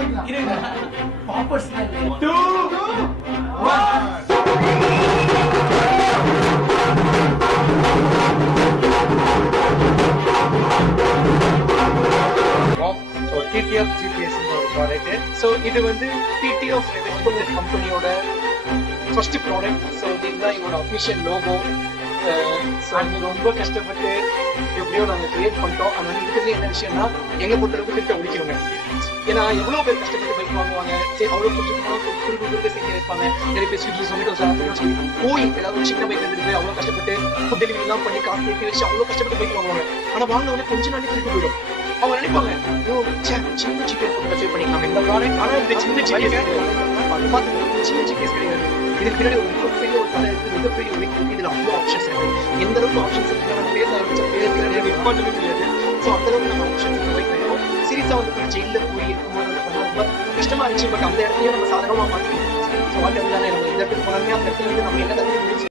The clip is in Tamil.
இருங்க பாப்பர்ஸ் 2 1 TTF GPS ஒரு ப்ராடக்ட். ஸோ இது வந்து TTF கம்பெனியோட ஃபர்ஸ்ட் ப்ராடக்ட். ஸோ இதுதான் எங்களோட அஃபிஷியல் லோகோ. ஸோ இது ரொம்ப கஷ்டப்பட்டு எப்படியோ நாங்கள் கிரியேட் பண்ணிட்டோம். ஆனால் இருக்கிறது என்ன விஷயம்னா எங்களை பொறுத்தளவுக்கு திட்ட முடிக்கணுங்க. ஏன்னா எவ்வளோ பேர் கஷ்டப்பட்டு பைக் வாங்குவாங்க, சரி அவ்வளோ கொஞ்சம் குறுக்கு செஞ்சு வைப்பாங்க. நிறைய பேர் ஸ்விக்கி ஜொமேட்டோ போய் ஏதாவது சின்ன பைக் எடுத்துட்டு போய் அவ்வளோ கஷ்டப்பட்டு ஃபுட் டெலிவரிலாம் பண்ணி காசு சேர்த்து வச்சு அவ்வளோ கஷ்டப்பட்டு பைக் வாங்குவாங்க. ஆனால் வாங்கினவங்க கொஞ்ச நாளைக்கு திருப்பி போயிடும். அவங்க நினைப்பாங்க சின்ன ஜிபிஎஸ் போட்டு சேவ் பண்ணிக்கலாம் இந்த ப்ராடக்ட். ஆனால் இந்த சின்ன ஜிபிஎஸ் பார்த்து சின்ன ஜிபிஎஸ் கிடையாது. இதுக்கு பின்னாடி ஒரு மிகப்பெரிய ஒரு கதை இருக்குது, மிகப்பெரிய ஒரு இருக்கு. இதில் அவ்வளோ ஆப்ஷன்ஸ் இருக்கு. எந்த அளவுக்கு ஆப்ஷன்ஸ் இருக்கு நம்ம பேச ஆரம்பிச்ச பேர் நிப்பாட்டவே முடியாது. ஸோ அந்த அளவுக்கு நம்ம ஆப்ஷன்ஸ் ப்ரொவைட் பண்ணிடுவோம். சீரியஸாக வந்து ஜெயிலில் போய் இருக்கும்போது ரொம்ப கஷ்டமா இருந்துச்சு. பட் அந்த இடத்தையும் நம்ம சாதகமாக மாற்றிக்கலாம். ஸோ வாட் எவ்வளோ நம்ம இந்த இடத்துக்கு போனாலுமே அந்த இடத்துல வந்து நம்ம என்ன